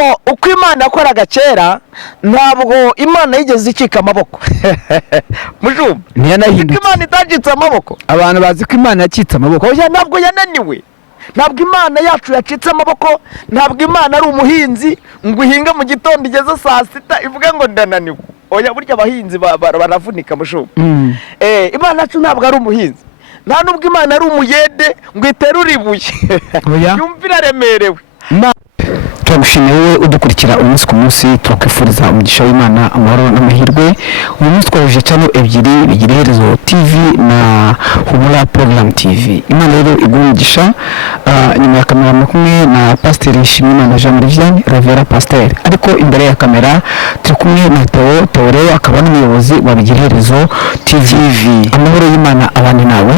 ngo uko Imana yakoraga kera ntabwo Imana yigeze icika amaboko. Mujumba ntiyanahindutse. Imana itacitse amaboko. Abantu bazi ko Imana yacitse amaboko. Oya, ntabwo yananiwe. Ntabwo Imana yacu yacitse amaboko. Ntabwo Imana ari umuhinzi ngo uhinge mu gitondo igeze saa sita ivuge ngo ndananiwe. Oya, burya abahinzi baravunika Mujumba. Imana yacu ntabwo ari umuhinzi. Nta nubwo Imana ari umuyede ngo iterure ibuye. Yumvira remerewe. Turagushimiye wowe udukurikira umunsi ku munsi, turakwifuriza umugisha w'Imana, amahoro n'amahirwe. Uyu munsi twahuje channel ebyiri, bigira iherezo TV na Humura Program TV. Imana rero iguha umugisha. Nyuma ya kamera kumwe na Pasteur Imana Jean Viviane Ravera Pasteur, ariko imbere ya kamera turi kumwe na Theo rero akaba n'umuyobozi wa bigira iherezo TV. Amahoro y'Imana abane nawe.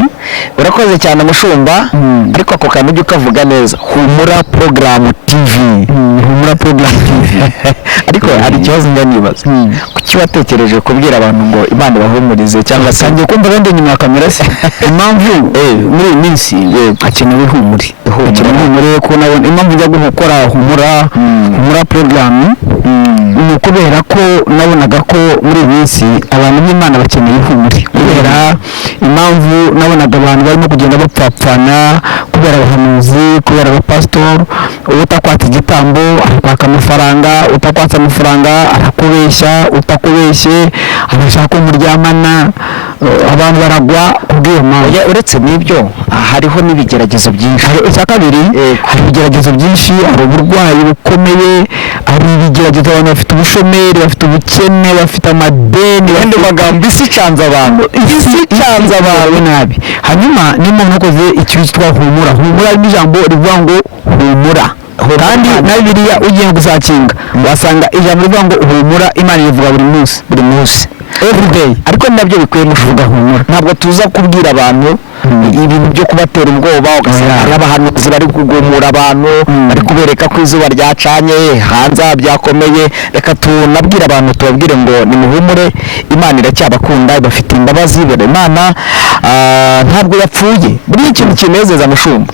Urakoze cyane Mushumba, ariko ako kantu ujye ukavuga neza, Humura Program TV. Humura Program TV. Ariko hari ikibazo ndanibaza, kuki watekereje kubwira abantu ngo Imana bahumurize cyangwa se ngiye kumva bende nyuma ya kamera se? Impamvu muri iyi minsi hakenewe ihumure. Ihumure ko nabona impamvu njya gukora Humura Program ni kubera ko nabonaga ko muri iyi minsi abantu b'Imana bakeneye ihumure, kubera impamvu nabonaga abantu barimo kugenda bapfapfana kubera abahanuzi, kubera abapastor. Utakwata igitambo arakwaka amafaranga, utakwatsa amafaranga arakubeshya, utakubeshye arashaka umuryamana, abantu baragwa kubw'iyo mpamvu. Uretse n'ibyo hariho n'ibigeragezo byinshi. Icya kabiri, hari ibigeragezo byinshi, hari uburwayi bukomeye, hari ibigeragezo abantu bafite ubushomeri, bafite ubukene, bafite amadeni, kandi magambo isi canza abantu nabi. Hanyuma niyo muntu ukoze ikintu cyitwa humura n'ijambo rivuga ngo humura. Kandi na Bibiliya ugiye gusakinga wasanga ijambo rivuga ngo humura, Imana ivuga buri munsi every day. Ariko nabyo bikwiye mushuga humura. Ntabwo tuza kubwira abantu ibintu byo kubatera ubwoba, ugasanga hari abahanuzi bari kugumura abantu, bari kubereka ko izuba ryacanye hanze byakomeye. Reka tunabwira abantu, tubabwire ngo nimuhumure, Imana iracyabakunda, ibafite imbabazi. Imana ntabwo yapfuye. Buri ikintu kinezeza Mushumba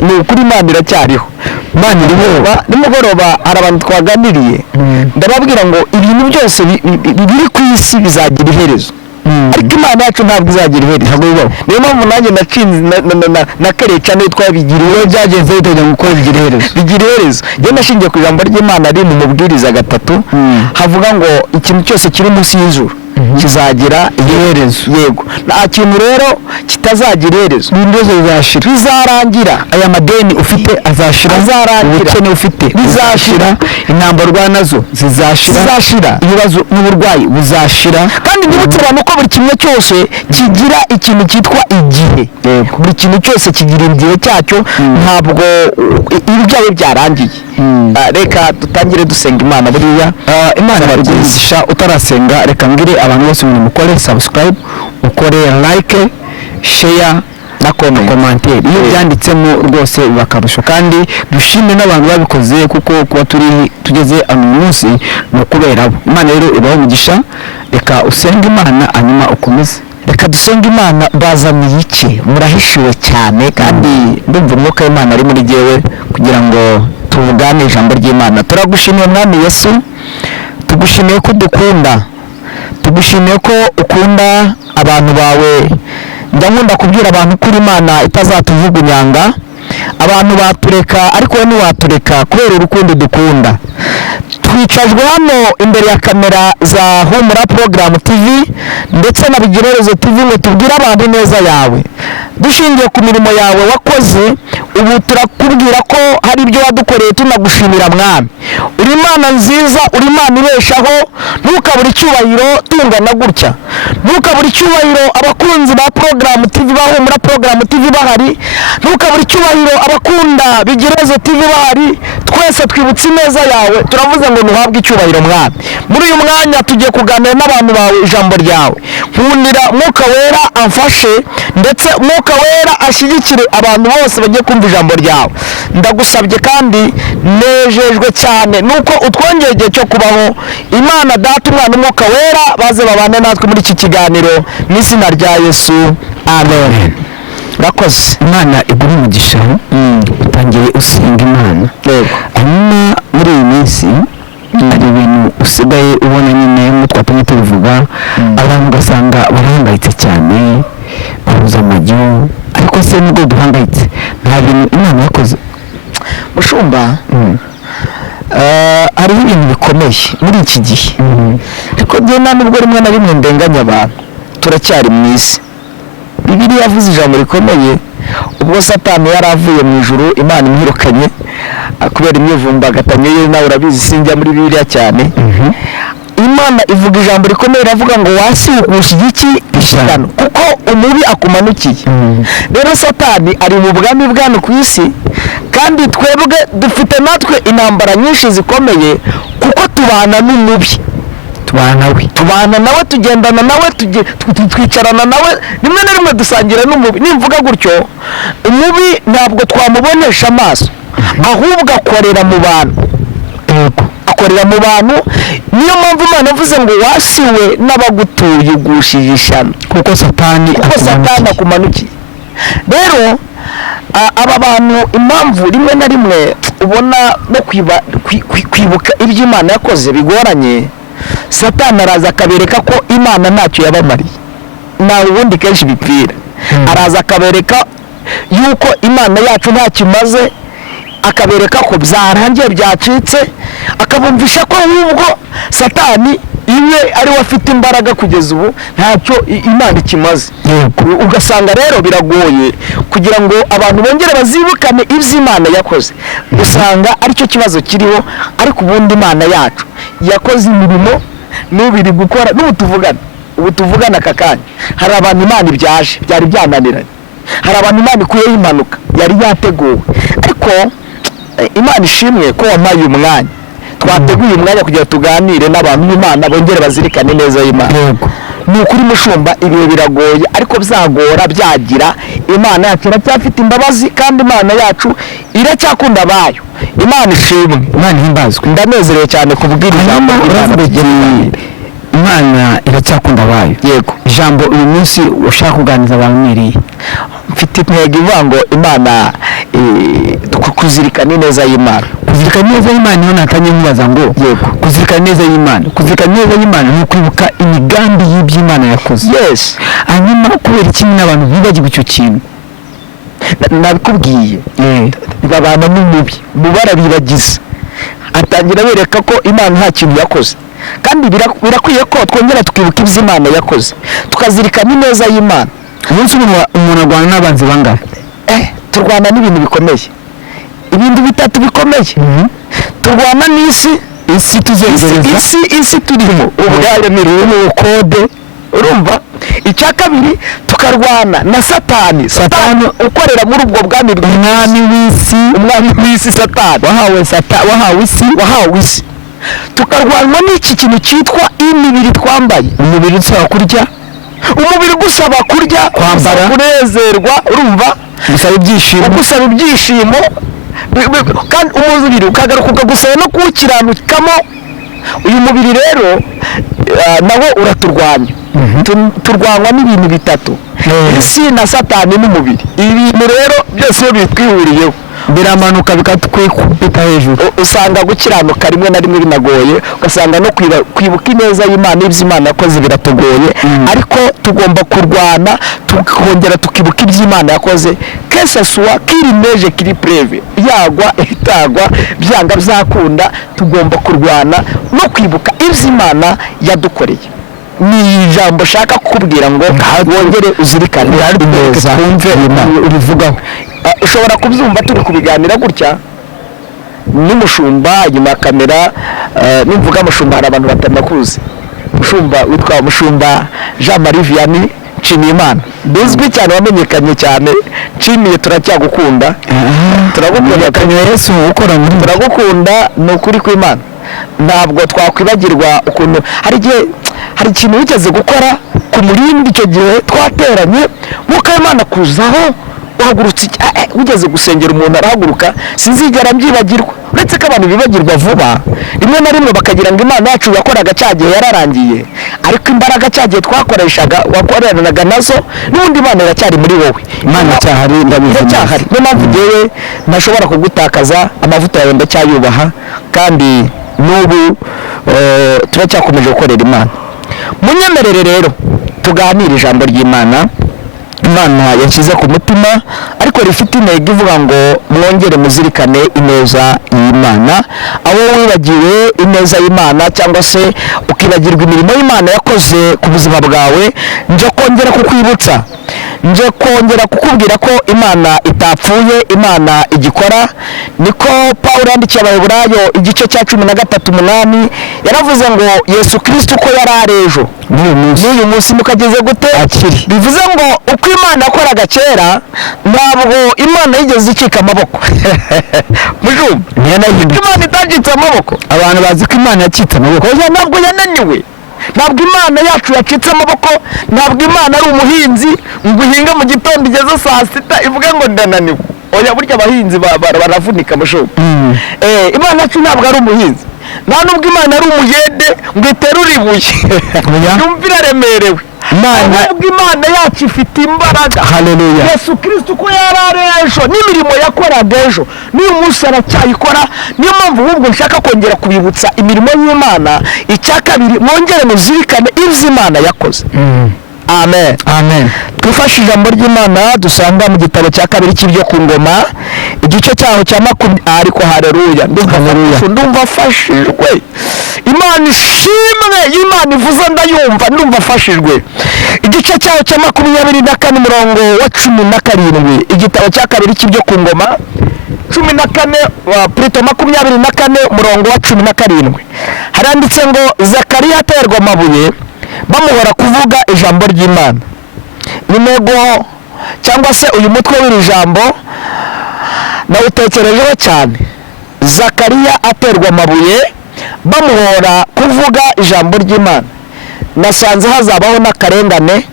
ni ukuri Imana iracyariho. Imana iriho. Nimugoroba hari abantu twaganiriye, ndababwira ngo ibintu byose biri ku isi bizagira iherezo, ariko Imana yacu ntabwo izagira iherezo. Niyo mpamvu nanjye nacinze na kereca niyo twabigiriwe, byagenze bitajya gukora bigira iherezo. Njye nashingiye ku ijambo ry'Imana riri mu Mubwiriza 3 havuga ngo ikintu cyose kiri munsi y'ijuru kizagira iherezo. Yego, nta kintu rero kitazagira iherezo. Ibintu bizashira, bizarangira. Aya madeni ufite azashira, ubukene ufite bizashira, intambara nazo zizashira, ibibazo n'uburwayi buzashira. Kandi nibutse abantu ko buri kimwe cyose kigira ikintu cyitwa igihe. Buri kintu cyose kigira igihe cyacyo, ntabwo ibi byawe byarangiye. Reka dutangire dusenga Imana. Buriya Imana bariguhisha. Utarasenga reka ngire abantu bose mukore subscribe, ukore like, share na commentaire. Iyo byanditsemo rwose bakarusho, kandi dushime n'abantu babikoze, kuko kuba tugeze anu munsi no kubera abo. Imana rero ibaho umugisha. Reka usenge Imana hanyuma ukomeze. Reka dusenga Imana. Bazaniye iki? Murahishiwe cyane, kandi ndumva umwuka w'Imana ari muri jyewe kugira ngo tuvugane ijambo ry'Imana. Turagushimiye Mwami Yesu, tugushimiye ko dukunda, tugushimiye ko ukunda abantu bawe. Ndakunda kubwira abantu ko Imana itazatuvugunyanga. Abantu batureka, ariko wowe ntiwatureka kubera urukundo dukunda. Twicajwe hano imbere ya kamera za Humura Program TV ndetse na Bigira Iherezo TV ngo tubwire abantu neza yawe, dushingiye ku mirimo yawe wakoze. Ubu turakubwira ko hari ibyo wadukoreye, tunagushimira Mwami. Uri Imana nziza, uri Imana ibeshaho. Ntukabure icyubahiro tungana gutya, ntukabure icyubahiro abakunzi ba Program TV, ba Humura Program TV bahari, ntukabure icyubahiro abakunda Bigira Iherezo TV bahari. Twese twibutse ineza yawe, turavuze ngo nuhabwe icyubahiro Mwami. Muri uyu mwanya tugiye kuganira n'abantu bawe ijambo ryawe. Nkundira Mwuka Wera amfashe, ndetse Mwuka Wera ashyigikire abantu bose bagiye kumva ijambo ryawe. Ndagusabye kandi nejejwe cyane nuko utwongeye igihe cyo kubaho. Imana Data, Umwana n'Umwuka Wera baze babane natwe muri iki kiganiro mu izina rya Yesu, amen. Rakoze. Imana iguhe umugisha. watangiye usenga Imana, hanyuma muri iyi minsi hari ibintu usigaye ubona nyine nk'uko twatumye tubivuga, abantu ugasanga barahangayitse cyane, babuze amajyo, ariko se nubwo duhangayitse nta bintu Imana yakoze. Mushumba, hariho ibintu bikomeye muri iki gihe, ariko njye nta nubwo rimwe na rimwe ndenganya abantu, turacyari mu isi. Bibiliya yavuze ijambo rikomeye, ubwo Satani yari avuye mu ijuru Imana imwirukanye kubera imyivumbagatanyo ye, nawe urabizi sinjya muri Bibiliya cyane. Imana ivuga ijambo rikomeye, iravuga ngo wasihugusha iki ishano, kuko umubi akumanukiye. Rero Satani ari mu bwami bw'ano ku isi, kandi twebwe dufite natwe intambara nyinshi zikomeye, kuko tubana n'umubi, tubana nawe, tugendana nawe, twicarana nawe, rimwe na rimwe dusangira n'umubi. Nimvuga gutyo, umubi ntabwo twamubonesha amaso, ahubwo akorera mu bantu, akorera mu bantu. Niyo mpamvu Imana yavuze ngo wasiwe n'abagutuye ugushije ishano, kuko Satani akumanukiye. Rero aba bantu, impamvu rimwe na rimwe ubona no kwibuka ibyo Imana yakoze bigoranye, Satani araza akabereka ko Imana ntacyo yabamariye, nawe ubundi kenshi bipfira. Araza akabereka yuko Imana yacu ntacyo imaze, akabereka ko byarangiye byacitse, akabumvisha ko ahubwo Satani iwe ari we afite imbaraga kugeza ubu, ntacyo Imana ikimaze. Ugasanga rero biragoye kugira ngo abantu bongere bazibukane ibyo Imana yakoze, usanga aricyo kibazo kiriho. Ariko ubundi Imana yacu yakoze imirimo n'ubiri gukora. Ubu tuvugana aka kanya, hari abantu Imana ibyaje byari byananiranye, hari abantu Imana ikuyeho impanuka yari yateguwe. Ariko Imana ishimwe ko wampaye umwanya, twateguye umwanya kugira tuganire n'abantu b'Imana bongere bazirikane neza y'Imana. Ni ukuri mushumba, ibihe biragoye, ariko byagora byagira, Imana yacu iracyafite imbabazi, kandi Imana yacu iracyakunda abayo. Imana ishimwe, Imana ihimbazwe. Ndanezerewe cyane kubwira ijambo Imana iracyakunda abayo. Yego, ijambo uyu munsi ushaka kuganiriza abantu mwiriye. Mfite intego ivuga ngo Imana, kuzirikana neza y'Imana. Kuzirikana neza y'Imana niyo natangiye nkubaza ngo yego, kuzirikana neza y'Imana. Kuzirikana neza y'Imana ni ukwibuka imigambi y'ibyo Imana yakoze. Yes. Hanyuma kubera iki n'abantu bibagirwa icyo kintu? Nabikubwiye, babana n'umubi, barabibagiza, atangira bereka ko Imana nta kintu yakoze. Kandi birakwiye ko twongera tukibuka ibyo Imana yakoze, tukazirikana ineza y'Imana. Umunsi umuntu arwana n'abanzi bangahe? Turwana n'ibintu bikomeye, ibintu bitatu bikomeye. Turwana n'isi, tuzengereza isi turimo ubwayo ni ubukode, urumva. Icya kabiri, tukarwana na Satani ukorera muri ubwo bwami bw'umwami w'isi, Satani wahawe isi. Tukarwanwa n'iki kintu cyitwa imibiri twambaye, umubiri usaba kurya, umubiri gusaba kurya, kwambara, kunezerwa, urumva, gusaba ibyishimo, kandi umubiri ukagaruka ukagusaba no kuwukiranukamo. Uyu mubiri rero nawo uraturwanya. Turwanwa n'ibintu bitatu, isi na Satani n'umubiri. Ibi bintu rero byose bitwihuriyeho, biramanuka bikatwikubita hejuru. Usanga gukiranuka rimwe na rimwe binagoye, ugasanga no kwibuka ineza y'Imana, ibyo Imana yakoze biratugoye. Ariko tugomba kurwana, tukongera tukibuka ibyo Imana yakoze, kese suwa kiri neje kiri preve, yagwa itagwa, byanga byakunda, tugomba kurwana no kwibuka ibyo Imana yadukoreye. Ni ijambo shaka kukubwira ngo wongere uzirikane neza, twumve urivugaho. Ushobora kubyumva turi kubiganira gutya n'umushumba nyuma ya kamera. Nimvuga mushumba hari abantu batanakuzi. Mushumba witwa Mushumba Jean Marie Vianney Nshimiyimana, bizwi cyane, wamenyekanye cyane. Nshimiye, turacyagukunda, turagukunda, ni ukuri kw'Imana. Ntabwo twakwibagirwa ukuntu hari ikintu wigeze gukora ku murindi. Icyo gihe twateranye, nk'uko Imana kuzaho uhagurutse ugeze gusengera umuntu arahaguruka, sinzigera mbyibagirwa. Uretse ko abantu bibagirwa vuba rimwe na rimwe bakagira ngo Imana yacu yakoraga cya gihe yararangiye, ariko imbaraga cya gihe twakoreshaga wakoranaga nazo n'ubundi Imana iracyari muri wowe. Imana cyahari, iracyahari. Niyo mpamvu ngewe ntashobora kugutakaza, amavuta yawe ndacyayubaha kandi n'ubu turacyakomeje gukorera Imana. Munyemerere rero tuganire ijambo ry'Imana Imana yashyize ku mutima, ariko rifite intego ivuga ngo mwongere muzirikane ineza y'Imana. Aho wibagiwe ineza y'Imana cyangwa se ukibagirwa imirimo y'Imana yakoze ku buzima bwawe, nje kongera kukwibutsa, nje kongera kukubwira ko Imana itapfuye, Imana igikora. Niko Pawulo yandikiye Abaheburayo igice cya 13:8 yaravuze ngo Yesu Kristo uko yari ari ejo n'uyu munsi mukageze gute akiri. Bivuze ngo uko Imana yakoraga kera ntabwo Imana yigeze icika amaboko. Mujumba Imana itacitse amaboko. Abantu bazi ko Imana yacitse amaboko, ntabwo yananiwe. Ntabwo Imana yacu yacitse amaboko, ntabwo Imana ari umuhinzi ngo uhinge mu gitondo igeze saa sita ivuge ngo ndananiwe. Oya, burya abahinzi baravunika mushobo. Imana yacu ntabwo ari umuhinzi, nta nubwo Imana ari umuyede ngo iterure ibuye yumva iraremerewe. Ntabwo Imana yacu ifite imbaraga. Haleluya. Yesu Kristo uko yari ari ejo n'imirimo yakoraga ejo n'uyu munsi aracyayikora. Niyo mpamvu ahubwo nshaka kongera kubibutsa imirimo y'Imana. Icya kabiri, mwongere muzirikane ibyo Imana yakoze. Amen. Amen. Twifashe ijambo ry'Imana dusanga mu gitabo cya kabiri cy'ibyo ku ngoma igice cyaho cya 20. Ariko haleluya, ndumva afashijwe. Imana ishimwe, Imana ivuze ndayumva, ndumva afashijwe. Igice cyaho cya 24 umurongo wa 17, igitabo cya kabiri cy'ibyo ku ngoma 14 Prito 24 umurongo wa 17 haranditse ngo Zakariya aterwa amabuye bamuhora kuvuga ijambo ry'Imana. Intego cyangwa se uyu mutwe w'iri jambo nawutekerejeho cyane. Zakariya aterwa amabuye bamuhora kuvuga ijambo ry'Imana. Nasanze hazabaho n'akarengane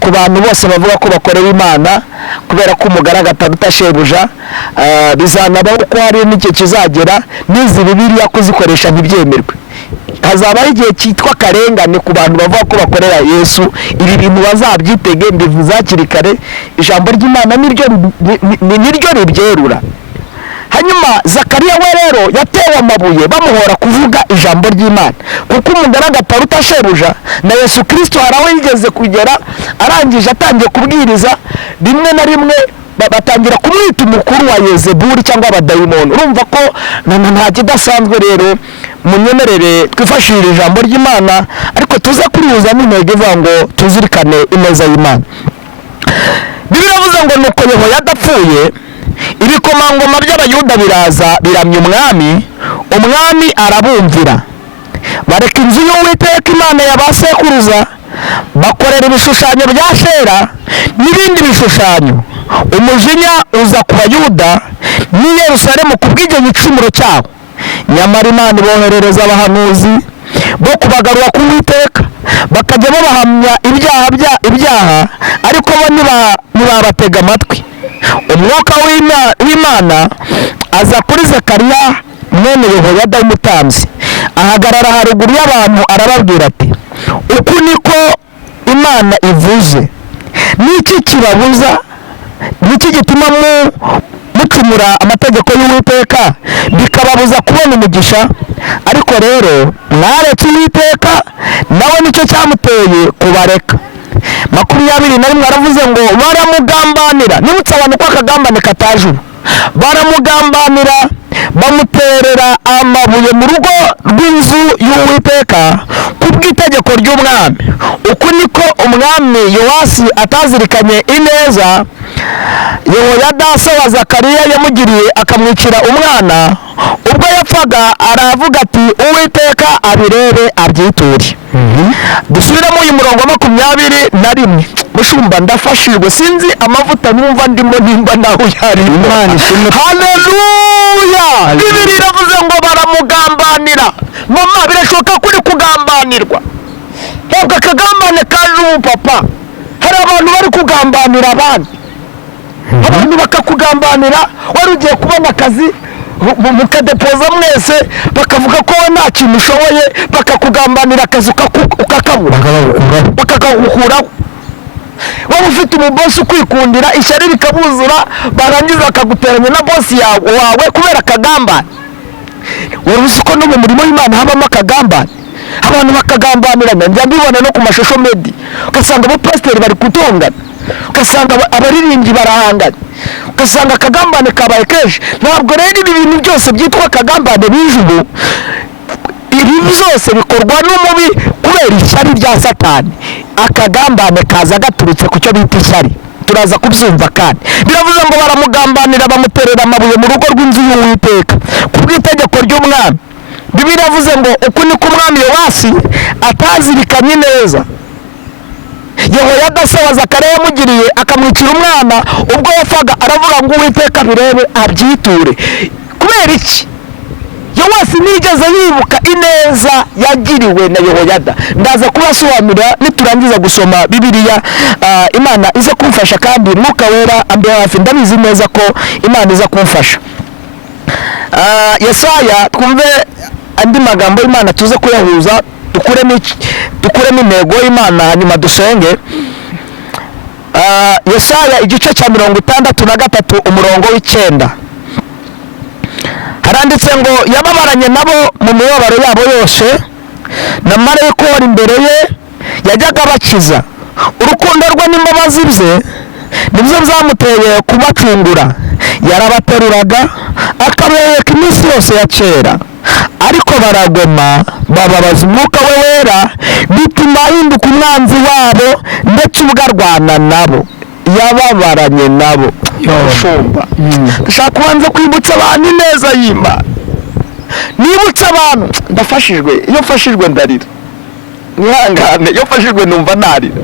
ku bantu bose bavuga ko bakorera Imana kubera ko umugaragata utashebuja. Bizanabaho ko hari n'icyo kizagera n'izi Bibiliya kuzikoresha ntibyemerwe. Hazabaho igihe cyitwa karengane ku bantu bavuga ko bakorera Yesu. Ibi bintu bazabyitege, mbivuze hakiri kare. Ijambo ry'Imana niryo ribyerura. Hanyuma Zakariya we rero yatewe amabuye bamuhora kuvuga ijambo ry'Imana, kuko umugaragata utashebuja na Yesu Kristo harawe yigeze kugera arangije atangiye kubwiriza, rimwe na rimwe batangira kumwita umukuru wa Yezebuli cyangwa abadayimoni. Urumva ko nta kidasanzwe. Rero munyemerere twifashishije ijambo ry'Imana, ariko tuze kurihuza n'intego ivuga ngo tuzirikane ineza y'Imana. Bibiliya ivuze ngo nuko Yehoyada apfuye, ibikomangoma by'Abayuda biraza biramya umwami arabumvira, bareka inzu y'Uwiteka Imana ya ba sekuruza, bakorera ibishushanyo bya Shera n'ibindi bishushanyo. Umujinya uza ku Bayuda n'i Yerusalemu ku bw'icyo gicumuro cyabo. Nyamara Imana iboherereza abahanuzi bo kubagarura ku Uwiteka, bakajya babahamya ibyaha ariko bo ntibabatega amatwi. Umwuka w'Imana aza kuri Zakariya mwene Yehoyada w'umutambyi, ahagarara haruguru y'abantu arababwira ati, uku niko Imana ivuze, niki kibabuza, niki gituma mucumura amategeko y'Uwiteka bikababuza kubona umugisha? Ariko rero mwaretse Uwiteka, nawe nicyo cyamuteye kubareka. 21 aravuze ngo baramugambanira. Nibutse abantu ko akagambane katajuru. Baramugambanira bamuterera amabuye mu rugo rw'inzu y'Uwiteka kubw'itegeko ry'umwami. Uku niko umwami Yowasi atazirikanye ineza Yehoyada se wa Zakariya yamugiriye, akamwicira umwana. Ubwo yapfaga aravuga ati, Uwiteka abirebe abyiture. Dusubiramo uyu murongo wa 21. Mushumba ndafashijwe, sinzi amavuta numva ndimo nimba naho yari. Haleluya. Bibiliya iravuze ngo baramugambanira. Mama, birashoboka kuri kugambanirwa. Ntabwo akagambane kaje papa. Hari abantu bari kugambanira abandi. abantu bakakugambanira wari ugiye kubona akazi mukadepoza mwese bakavuga ko wowe nta kintu ushoboye bakakugambanira akazi ukakabura bakakagukuraho. wowe ufite umubosi ukwikundira ishyari rikabuzura barangiza bakaguteranya na bosi wawe kubera akagambane. wari uzi ko no mu murimo w'Imana habamo akagambane, abantu bakagambanirana. njya mbibona no ku mashusho media, ugasanga abapasiteri bari kutongana, ugasanga abaririmbyi barahanganye, ugasanga akagambane kabaye kenshi. ntabwo rero ibi bintu byose byitwa akagambane b'ijuru, ibi byose bikorwa n'umubi kubera ishyari rya Satani. akagambane kaza gaturutse ku cyo bita ishyari, turaza kubyumva. kandi biravuze ngo baramugambanira bamuterera amabuye mu rugo rw'inzu y'Uwiteka ku bw'itegeko ry'umwami. Bibiliya iravuze ngo uku niko umwami Yowasi atazirikanye neza Yehoyada se wa Zakariya yamugiriye akamwicira umwana ubwo yapfaga. aravuga ngo Uwiteka birebe abyiture. kubera iki? Yowasi nigeze yibuka ineza yagiriwe na Yehoyada. ndaza kubasobanurira niturangiza gusoma Bibiliya. Imana iza kumfasha kandi Mwuka Wera ambe hafi, ndabizi neza ko Imana iza kumfasha. Yesaya, twumve andi magambo y'Imana tuze kuyahuza dukuremo intego y'Imana hanyuma dusenge. Yesaya igice cya 63 umurongo w'9 haranditse ngo yababaranye nabo mu mibabaro yabo yose, na marayika uhora imbere ye yajyaga abakiza. urukundo rwe n'imbabazi bye nibyo byamuteye kubacungura. yarabateruraga akabereka iminsi yose ya kera, ariko baragoma bababaza Umwuka we wera, bituma ahinduka umwanzi wabo ndetse ubwo arwana nabo. yababaranye nabo. Shumba, ndashaka kubanza kwibutsa abantu ineza y'Imana. nibutsa abantu ndafashijwe, iyo mfashijwe ndarira. mwihangane, iyo mfashijwe numva narira.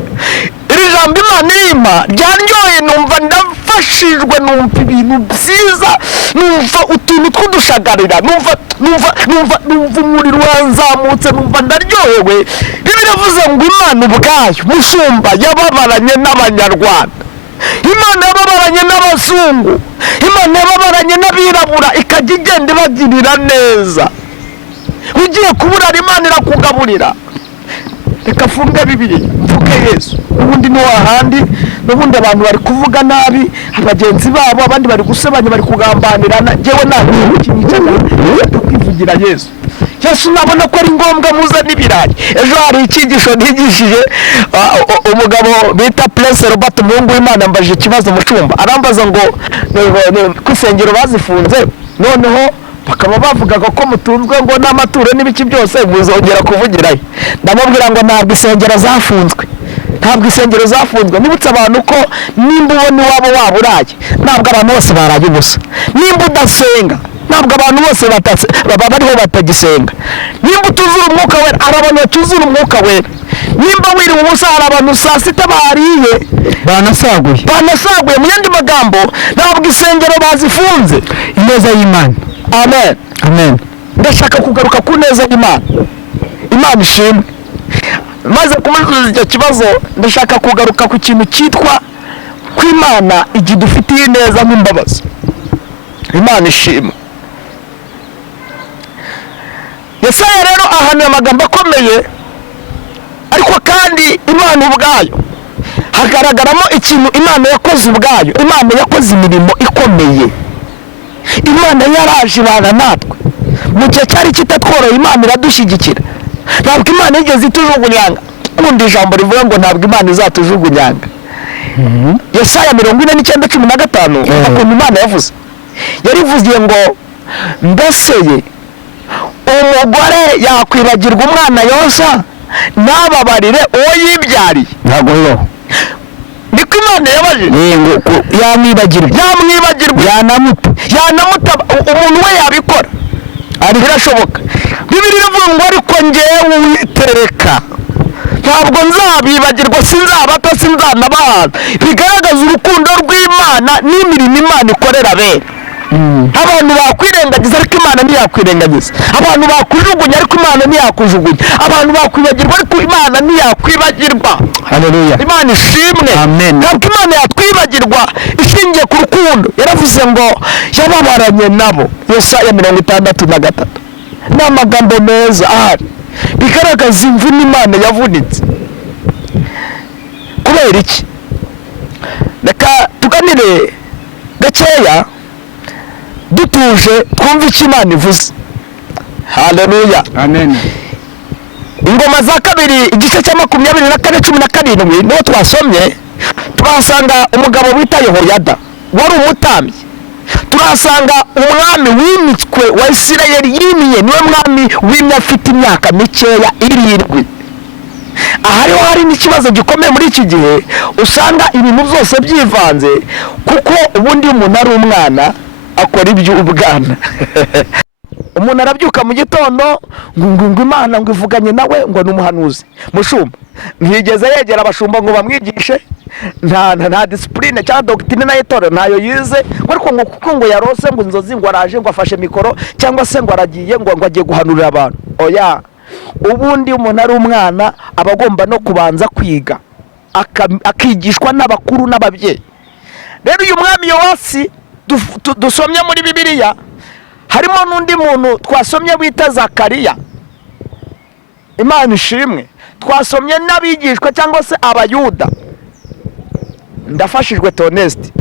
iri jambo Imana irima ryanyoye, numva ndafashijwe, numva ibintu byiza, numva utuntu tw'udushagarira, numva umuriro wanzamutse, numva ndaryohewe. Bibiliya iravuze ngo Imana ubwayo Mushumba yababaranye n'Abanyarwanda, Imana yababaranye n'abazungu, Imana yababaranye n'abirabura, ikajya igenda ibagirira neza. ugiye kuburara Imana irakugaburira. reka funge Bibiliya mvuge Yesu. ubundi ni wahandi n'ubundi abantu bari kuvuga nabi abagenzi babo, abandi bari gusebanya, bari kugambanirana. jewe ntabwo kinyicaga kwivugira Yesu. Yesu nabona ko ari ngombwa muza n'ibirayi. ejo hari icyigisho nigishije umugabo bita Prince Robert Mungu w'Imana, mbaje ikibazo Mushumba, arambaza ngo kwisengero bazifunze, noneho bakaba bavugaga ko mutunzwe ngo n'amaturo n'ibiki byose muzongera kuvugirayo. ndamubwira ngo ntabwo isengero zafunzwe, ntabwo isengero zafunzwe. nibutse abantu ko nimba ubona iwabo waba uraye, ntabwo abantu bose baraye ubusa. nimba udasenga, ntabwo abantu bose bariho batagisenga. nimba utuzura Umwuka Wera, hari abantu batuzura Umwuka Wera. nimba wiriwe ubusa, hari abantu saa sita bariye banasaguye. mu yandi magambo, ntabwo isengero bazifunze. ineza y'Imana. Amen. Amen. ndashaka kugaruka ku neza y'Imana. Imana ishimwe. maze kumusubiza icyo kibazo, ndashaka kugaruka ku kintu cyitwa ko Imana igihe dufitiye neza nk'imbabazi. Imana ishimwe. Yesaya rero ahanuye amagambo akomeye, ariko kandi Imana ubwayo hagaragaramo ikintu Imana yakoze ubwayo. Imana yakoze imirimo ikomeye. Imana yaraje ibana natwe mu gihe cyari kitatworoye. Imana iradushyigikira. ntabwo Imana yigeze itujugunyanga. kundi ijambo rivuga ngo ntabwo Imana izatujugunyanga. Yesaya 49:15 ukuntu Imana yavuze, yarivugiye ngo mbese umugore yakwibagirwa umwana yonsa nababarire uwo yibyariye? ntabwo bibaho. niko Imana yabajije. yamwibagirwa yanamuta umuntu we yabikora, birashoboka. Bibiliya iravuga ngo ariko njyewe Uwiteka ntabwo nzabibagirwa, sinzabata, sinzanabahaza. bigaragaza urukundo rw'Imana n'imirimo Imana ikorera bene. abantu bakwirengagiza ariko Imana ntiyakwirengagiza, abantu bakujugunya ariko Imana ntiyakujugunya, abantu bakwibagirwa ariko Imana ntiyakwibagirwa. Haleluya. Imana ishimwe. Amen. Ntabwo Imana yatwibagirwa ishingiye ku rukundo. Yaravuze ngo yababaranye nabo, Yesaya 63. Ni amagambo meza ahari bigaragaza imvune Imana yavunitse. Kubera iki? Reka tuganire gakeya dutuje twumve icyo Imana ivuze. Haleluya. Amen. Ingoma za kabiri igice cya 24:17 niho twasomye, turahasanga umugabo wita Yehoyada wari umutambyi. Turahasanga umwami wimitswe wa Isirayeli yimiye, niwe mwami wimye afite imyaka mikeya 7. Ahariho hari n'ikibazo gikomeye muri iki gihe, usanga ibintu byose byivanze, kuko ubundi umuntu ari umwana akora iby'ubwana. Umuntu arabyuka mu gitondo ngo Imana ngo ivuganye nawe ngo ni umuhanuzi. Mushumba ntiyigeze yegera abashumba ngo bamwigishe, nta discipline cyangwa doctrine na etore ntayo yize, ariko ngo kuko ngo yarose ngo inzozi ngo araje ngo afashe mikoro cyangwa se ngo aragiye ngo agiye guhanurira abantu. Oya, ubundi umuntu ari umwana aba agomba no kubanza kwiga akigishwa n'abakuru n'ababyeyi. Rero uyu mwami Yowasi dusomye muri Bibiliya, harimo n'undi muntu twasomye wita Zakariya. Imana ishimwe. Twasomye n'abigishwa cyangwa se abayuda. Ndafashijwe Theoneste.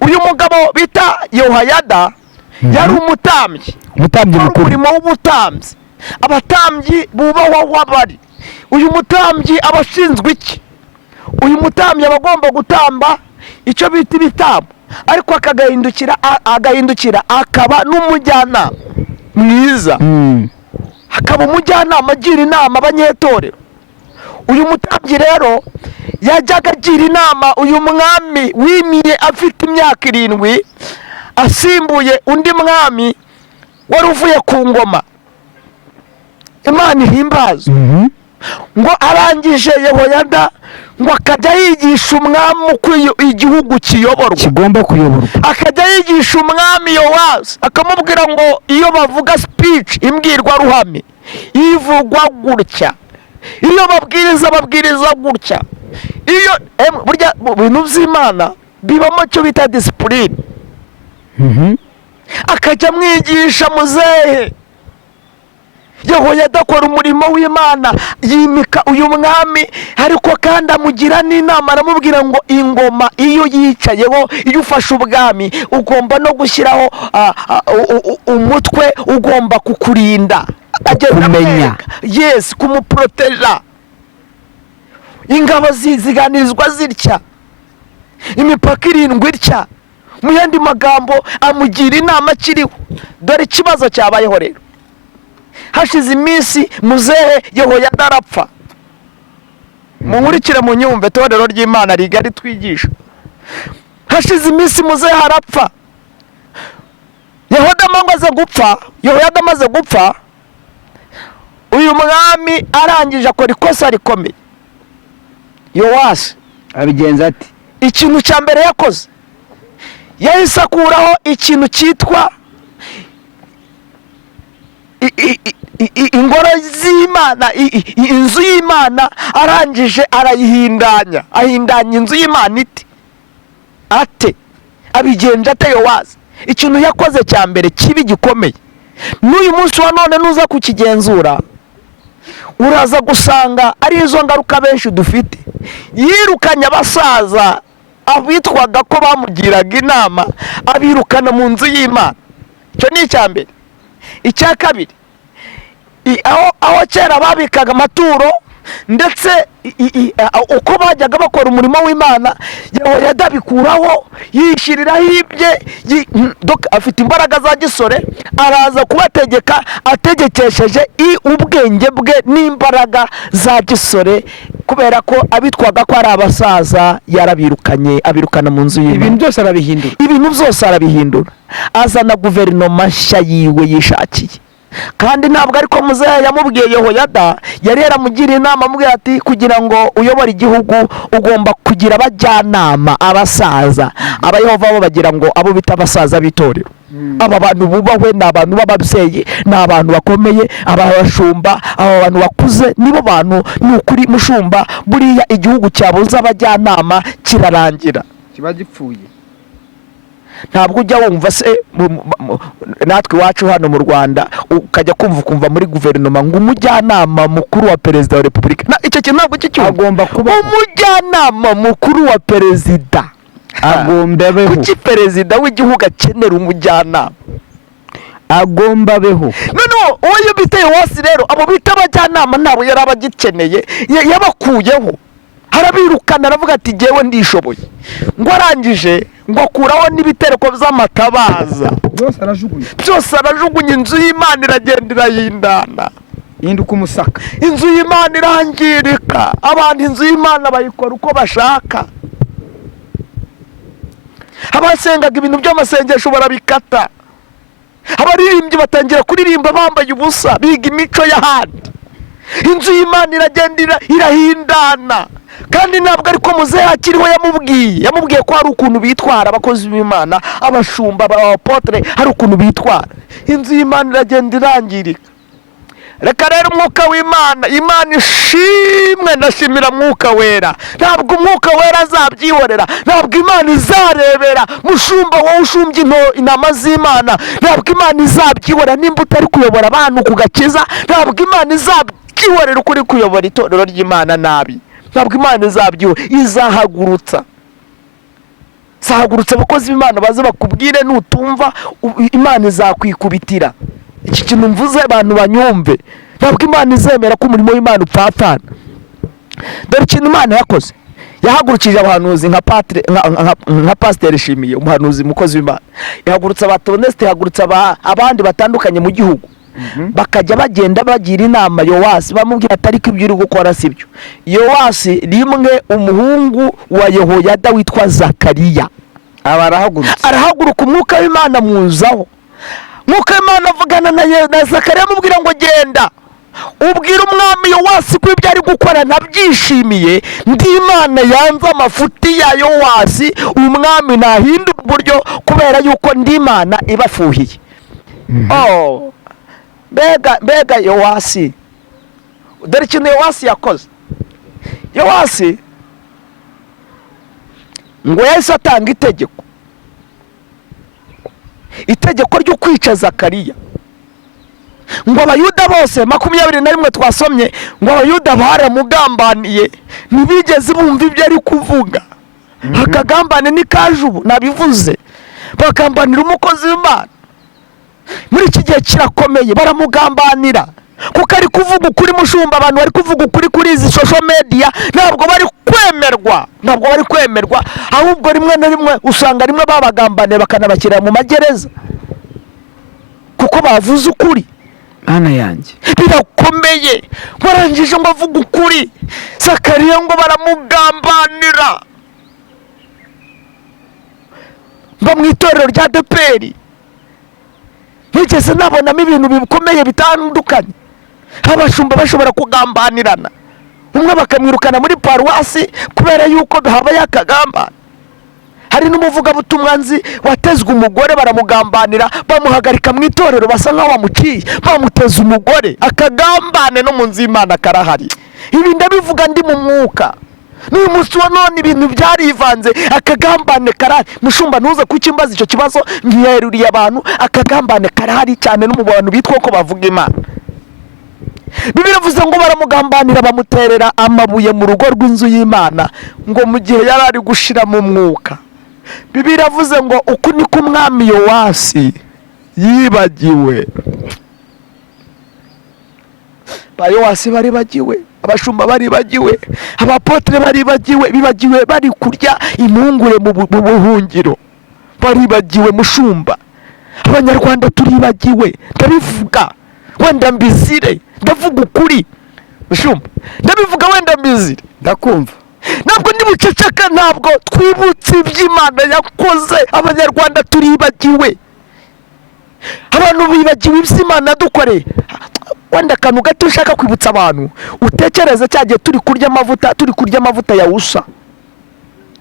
Uyu mugabo bita Yehoyada yari umutambyi mukuru, umurimo w'ubutambyi. Abatambyi bubahwa wabari. Uyu mutambyi abashinzwe iki? Uyu mutambyi abagomba gutamba icyo bita ibitambo, ariko agahindukira akaba n'umujyanama mwiza. Akaba umujyanama agira inama abanyetorero. Uyu mutambyi rero yajyaga agira inama uyu mwami wimiye afite imyaka 7, asimbuye undi mwami wari uvuye ku ngoma. Imana ihimbaza. Ngo arangije Yehoyada ngo akajya yigisha umwami uko igihugu kigomba kuyoborwa. Akajya yigisha umwami Yowasi, akamubwira ngo iyo bavuga speech imbwirwaruhame ivugwa gutya, iyo babwiriza gutya, iyo burya bintu by'Imana bibamo cyo bita discipline. Akajya amwigisha muzehe. Yehoyada akora umurimo w'Imana, yimika uyu mwami, ariko kandi amugira n'inama, aramubwira ngo ingoma iyo yicayeho, iyo ufashe ubwami ugomba no gushyiraho umutwe ugomba kukurinda, kumenya, yes, kumuproteja. Ingabo ziganirizwa zitya, imipaka 7 itya. Mu yandi magambo amugira inama akiriho. Dore ikibazo cyabayeho rero. Hashize iminsi muzehe Yehoyada arapfa. Munkurikire mu nyumve, itorero ry'Imana rigari twigisha. Hashize iminsi muzehe arapfa. Yehoyada amaze gupfa, uyu mwami arangije akora ikosa rikomeye. Yowasi abigenza ati, ikintu cya mbere yakoze, yahise akuraho ikintu cyitwa ingoro z'Imana, inzu y'Imana, arangije arayihindanya, ahindanya inzu y'Imana ate abigenje ate Yowasi. Ikintu yakoze cya mbere kibi gikomeye, n'uyu munsi wa none nuza kukigenzura uraza gusanga ari izo ngaruka benshi dufite. Yirukanye abasaza abitwaga ko bamugiraga inama, abirukana mu nzu y'Imana. Icyo ni icya mbere. Icya kabiri, aho kera babikaga amaturo ndetse uko bajyaga bakora umurimo w'Imana, Yehoyada abikuraho, yishyiriraho ibye. Afite imbaraga za gisore, araza kubategeka ategekesheje ubwenge bwe n'imbaraga za gisore, kubera ko abitwaga ko ari abasaza yarabirukanye, abirukana mu nzu y'Imana. Ibintu byose arabihindura, azana guverinoma nshya yiwe yishakiye. Kandi ntabwo ariko muzehe yamubwiye Yehoyada, yari yaramugira inama amubwira ati kugira ngo uyobore igihugu ugomba kugira abajyanama, abasaza. Abayehova bo bagira ngo abo bita abasaza b'itorero. aba bantu bubahwe ni abantu b'ababyeyi, ni abantu bakomeye, aba bashumba, aba bantu bakuze nibo bantu. Ni ukuri mushumba, buriya igihugu cyabuze abajyanama kirarangira, kiba gipfuye. ntabwo ujya wumva se natwe iwacu hano mu Rwanda ukajya kumva muri guverinoma ngo umujyanama mukuru wa perezida wa repubulika. Icyo kintu ntabwo cyo agomba kuba umujyanama mukuru wa perezida. Agomba beho. Kuki perezida w'igihugu akenera umujyanama? Agomba beho. Noneho uwo iyo biteye wose rero abo bita abajyanama ntabwo yari abagikeneye, yabakuyeho, harabirukana, aravuga ati jyewe ndishoboye, ngo arangije ngo akuraho n'ibitereko by'amatabaza byose arajugunya. Inzu y'Imana iragenda irahindana, hinduka umusaka. inzu y'Imana irangirika, abantu inzu y'Imana bayikora uko bashaka. Abasengaga ibintu by'amasengesho barabikata, abaririmbyi batangira kuririmba bambaye ubusa, biga imico y'ahandi. Inzu y'Imana iragenda irahindana, kandi ntabwo ariko muzehe akiriho yamubwiye ko hari ukuntu bitwara abakozi b'Imana, abashumba, abapotre, hari ukuntu bitwara. Inzu y'Imana iragenda irangirika. Reka rero umwuka w'Imana, Imana ishimwe, ndashimira mwuka wera. Ntabwo umwuka wera azabyihorera, ntabwo Imana izarebera mushumba wowe ushumbye intama z'Imana, ntabwo Imana izabyihorera nimba utari kuyobora abantu ku gakiza, ntabwo Imana izabyihorera ukuri kuyobora itorero ry'Imana nabi, ntabwo Imana izabyihorera. Izahagurutsa abakozi b'Imana baze bakubwire, nutumva Imana izakwikubitira. Iki kintu mvuze abantu banyumve, ntabwo Imana izemera ko umurimo w'Imana upfapfana. Dore ikintu Imana yakoze, yahagurukije abahanuzi nka Pasiteri Shimiye, umuhanuzi mukozi w'Imana, ihagurutsa ba Theoneste, ihagurutsa abandi batandukanye mu gihugu, bakajya bagenda bagira inama Yowasi, bamubwira atari ko ibyo uri gukora sibyo. Yowasi rimwe umuhungu wa Yehoyada witwa Zakariya arahaguruka, umwuka w'Imana muzaho. Mwuka w'Imana avugana na Zakariya amubwira ngo genda ubwira umwami Yowasi ko ibyo ari gukora ntabyishimiye, ndi Imana yanze amafuti ya Yowasi, umwami ntahindura uburyo kubera yuko ndi Imana ibafuhiye. Mbega Yowasi, dore ikintu Yowasi yakoze. Yowasi ngo yahise atanga itegeko ryo kwica Zakariya, ngo abayuda bose 21 twasomye, ngo abayuda baramugambaniye, ntibigeze bumva ibyo ari kuvuga. Akagambane ni kajubu, nabivuze, bakambanira umukozi w'Imana. Muri iki gihe kirakomeye, baramugambanira kuko ari kuvuga ukuri mushumba. Abantu bari kuvuga ukuri kuri izi social media ntabwo bari kwemerwa, ahubwo rimwe na rimwe usanga rimwe babagambaniye bakanabakira mu magereza kuko bavuze ukuri. Ana yanjye birakomeye, barangije ngo avuga ukuri. Zakariya ngo baramugambanira, mba mu itorero rya Deperi nigeze nabonamo ibintu bikomeye bitandukanye. Abashumba bashobora kugambanirana, umwe bakamwirukana muri paruwasi kubera yuko habaye akagambane. Hari n'umuvugabutumwa nzi watezwe umugore, baramugambanira, bamuhagarika mu itorero, basa nkaho bamuciye, bamuteza umugore. Akagambane no mu nzu y'Imana karahari. Ibi ndabivuga ndi mu mwuka. N'uyu munsi wa none ibintu byarivanze, akagambane karahari. Mushumba ntuze kukimbaza icyo kibazo, ntiyeruriye abantu, akagambane karahari cyane no mu bantu bitwa ko bavuga Imana. Bibiliya ivuze ngo baramugambanira, bamuterera amabuye mu rugo rw'inzu y'Imana, ngo mu gihe yari ari gushira mu mwuka. Bibiliya ivuze ngo uku niko umwami Yowasi yibagiwe. Ba Yowasi baribagiwe, abashumba baribagiwe, abapotre bibagiwe bari kurya impungure mu buhungiro, baribagiwe mushumba. Abanyarwanda turibagiwe, ndabivuga wenda mbizire, ndavuga ukuri mushumba, ndabivuga wenda mbizire, ndakumva. Ntabwo ndi buceceka, ntabwo twibutse iby'Imana yakoze. Abanyarwanda turibagiwe, abantu bibagiwe iby'Imana yadukoreye. Wenda akantu gato ushaka kwibutsa abantu, utekereze cyagiye turi kurya amavuta ya usa,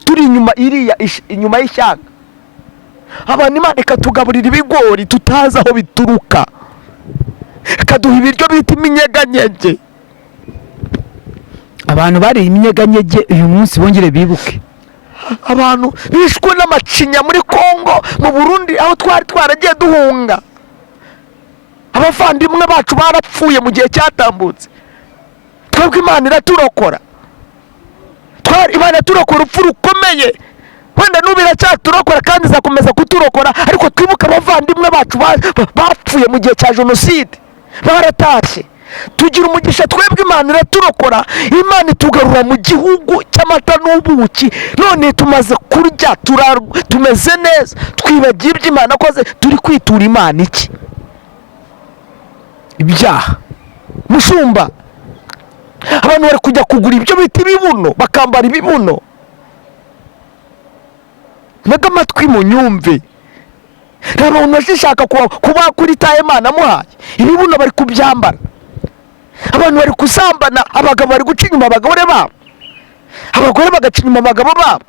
turi inyuma y'ishyanga, abantu Imana ikatugaburira ibigori tutazi aho bituruka, ikaduha ibiryo bita iminyeganyege. abantu bariye iminyeganyege uyu munsi bongere bibuke. Abantu bishwe n'amacinya muri Kongo, mu Burundi, aho twari twaragiye duhunga. Abavandimwe bacu barapfuye mu gihe cyatambutse. Twebwe Imana iraturokora. Imana iturokora urupfu rukomeye. Wenda n'ubu iracyaturokora kandi izakomeza kuturokora, ariko twibuke abavandimwe bacu bapfuye mu gihe cya jenoside, baratashye. Tugira umugisha, twebwe Imana iraturokora, Imana itugarura mu gihugu cy'amata n'ubuki. None tumaze kurya, tumeze neza, twibagiye ibyo Imana akoze, turi kwitura Imana iki? Ibyaha. Mushumba, abantu bari kujya kugura ibyo bita ibibuno, bakambara ibibuno. Mwega amatwi munyumve, nta muntu ashaka kuba kuri taye Imana amuhaye. Ibibuno bari kubyambara. Abantu bari kusambana, abagabo bari guca inyuma abagore babo, abagore bagaca inyuma abagabo babo.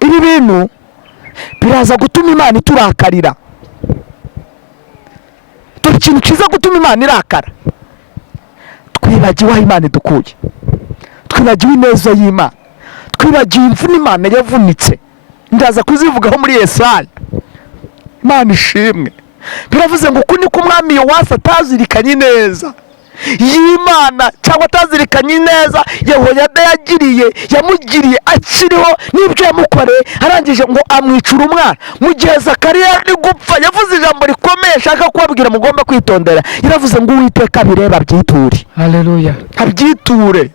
Ibi bintu biraza gutuma Imana iturakarira. Dore ikintu kiza gutuma Imana irakara: twibagiwe aho Imana idukuye, twibagiwe ineza y'Imana, twibagiwe imvune Imana yavunitse. Ndaza kuzivugaho muri Yesaya. Imana ishimwe. Biravuze ngo uku niko umwami Yowasi atazirikanye neza y'Imana, cyangwa atazirikanye neza Yehoyada yamugiriye akiriho n'ibyo yamukoreye, arangije ngo amwicura umwana. Mu gihe Zakariya ari gupfa, yavuze ijambo rikomeye ashaka kubabwira mugomba kwitondera. Yaravuze ngo Uwiteka abireba abyiture. Haleluya. Abyiture.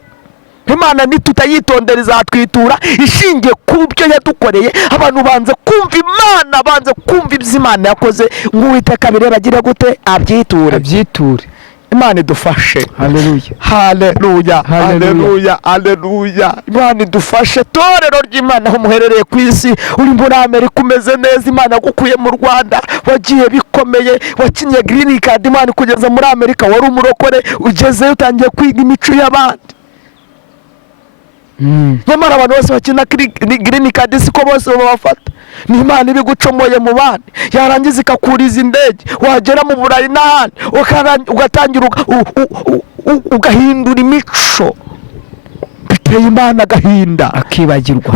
Imana nitutayitondera izatwitura ishingiye ku byo yadukoreye. Abantu banze kumva Imana, banze kumva ibyo Imana yakoze, ngo Uwiteka abireba agire gute? Abyiture. Abyiture. Imana idufashe. Haleluya. Haleluya. Haleluya. Haleluya. Imana idufashe. Torero ry'Imana, aho muherereye ku isi, uri muri Amerika umeze neza, Imana yagukuye mu Rwanda, wagiye bikomeye, wakinye green card, Imana kugeza muri Amerika, wari umurokore, ugezeyo utangiye kwiga imico y'abandi. Nyamara abantu bose bakina green card siko bose babafata. Ni Imana ibigucomoye mu bandi, yarangiza ikakuriza indege, wagera mu Burayi n'ahandi ugatangira ugahindura imico. Biteye Imana agahinda,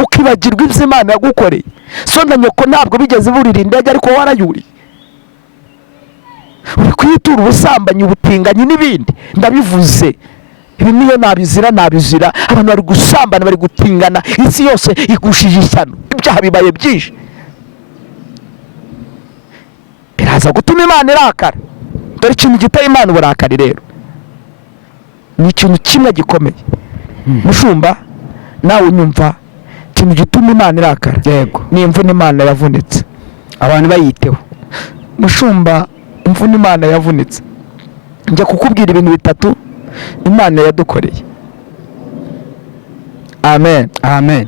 ukibagirwa ibyo Imana yagukoreye. So na nyoko ntabwo bigeze burira indege, ariko warayuriye. Uri kwitura ubusambanyi, ubutinganyi n'ibindi. Ndabivuze, ibi niyo nabizira. Abantu bari gusambana, bari gutingana, isi yose igushije ishyano, ibyaha bibaye byinshi. Biraza gutuma Imana irakara. Dore ikintu giteye Imana uburakari rero, ni ikintu kimwe gikomeye. Mushumba, nawe unyumva, ikintu gituma Imana irakara, yego, ni imvune Imana yavunitse. Abantu bayiteho. Mushumba, imvune Imana yavunitse. Njya kukubwira ibintu bitatu Imana yadukoreye. Amen. Amen.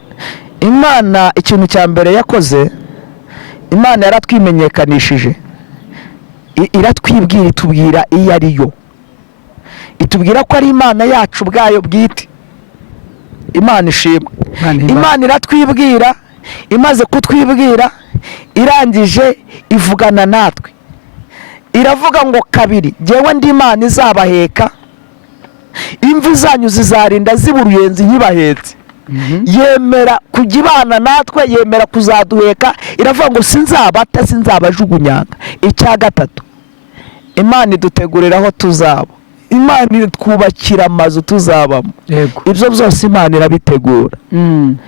Imana ikintu cya mbere yakoze, Imana yaratwimenyekanishije. Iratwibwira, itubwira iyo ari yo. Itubwira ko ari Imana yacu ubwayo bwite. Imana ishimwe. Imana iratwibwira, imaze kutwibwira, irangije ivugana natwe. Iravuga ngo kabiri, jyewe ndi Imana izabaheka, imvi zanyu zizarinda ziba uruyenzi nkibahetse. Yemera kujya ibana natwe, yemera kuzaduheka. Iravuga ngo sinzabata, sinzabajugunyanga. Icya gatatu, Imana idutegurira aho tuzaba. Imana itwubakira amazu tuzabamo. Ibyo byose Imana irabitegura.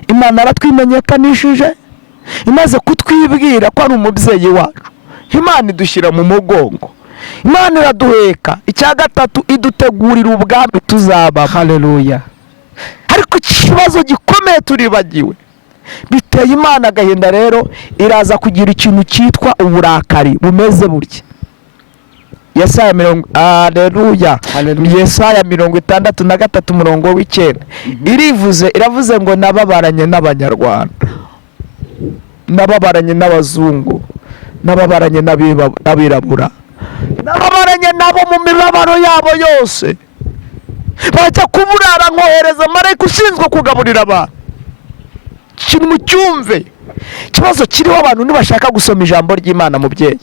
Imana aratwimenyekanishije, imaze kutwibwira ko ari umubyeyi wacu. Imana idushyira mu mugongo, Imana iraduheka. Icya gatatu, idutegurira ubwami tuzabamo. Haleluya. Ariko ikibazo gikomeye turibagiwe, biteye Imana agahinda. Rero iraza kugira ikintu cyitwa uburakari bumeze burya. Yesaya 63:9 iravuze ngo nababaranye n'Abanyarwanda, nababaranye n'abazungu, nababaranye n'abirabura, nababaranye nabo mu mibabaro yabo yose. Bajya kuburara, nkohereza marayika ushinzwe kugaburira abantu. Ikintu mucyumve, ikibazo kiriho abantu ntibashaka gusoma ijambo ry'Imana mubyeyi.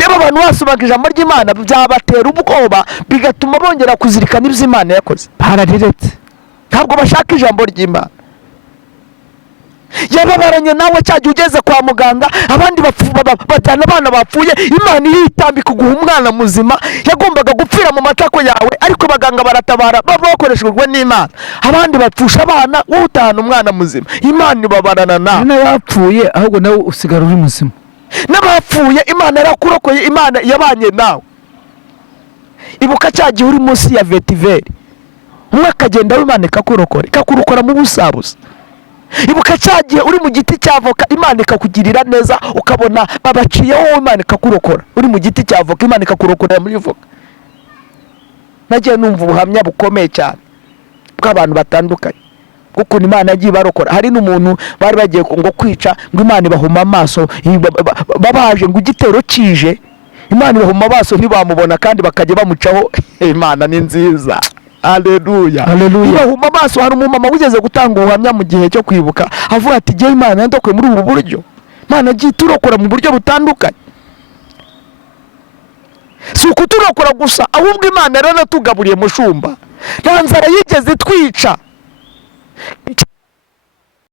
Yaba abantu basomaga ijambo ry'Imana byabatera ubwoba bigatuma bongera kuzirikana ibyo Imana yakoze. Barariretse, ntabwo bashaka ijambo ry'Imana. Yababaranye nawe cyagiye ugeze kwa muganga, abandi bajyana abana bapfuye, Imana yitambika kuguha umwana muzima yagombaga gupfira mu matako yawe, ariko abaganga baratabara bakoreshejwe n'Imana. Abandi bapfusha abana, wowe utahana umwana muzima. Imana ibabarana nawe. n'abapfuye ahubwo nawe usigara uri muzima. N'abapfuye Imana yarakurokoye, Imana yabanye nawe. Ibuka cyagiye uri munsi ya vetiveri, umwe akagenda Imana ikakurokora mu busabusa. Ibuka cyagiye uri mu giti cy'avoka, Imana ikakugirira neza, ukabona babaciyeho, Imana ikakurokora. Uri mu giti cy'avoka, Imana ikakurokorera muri voka. Nagiye numva ubuhamya bukomeye cyane bw'abantu batandukanye kuko Imana yagiye barokora. Hari n'umuntu bari bagiye ngo kwica, ngo Imana ibahuma amaso, babaje ngo igitero kije, Imana ibahuma amaso ntibamubona kandi bakajya bamucaho. Imana ni nziza. Haleluya. Ibahuma amaso. Hari umumama wigeze gutanga ubuhamya mu gihe cyo kwibuka, avuga ati jye Imana yandokoye muri ubu buryo. Imana yagiye turokora mu buryo butandukanye. Si ukuturokora gusa, ahubwo Imana rero natugaburiye mushumba, nta nzara yigeze twica.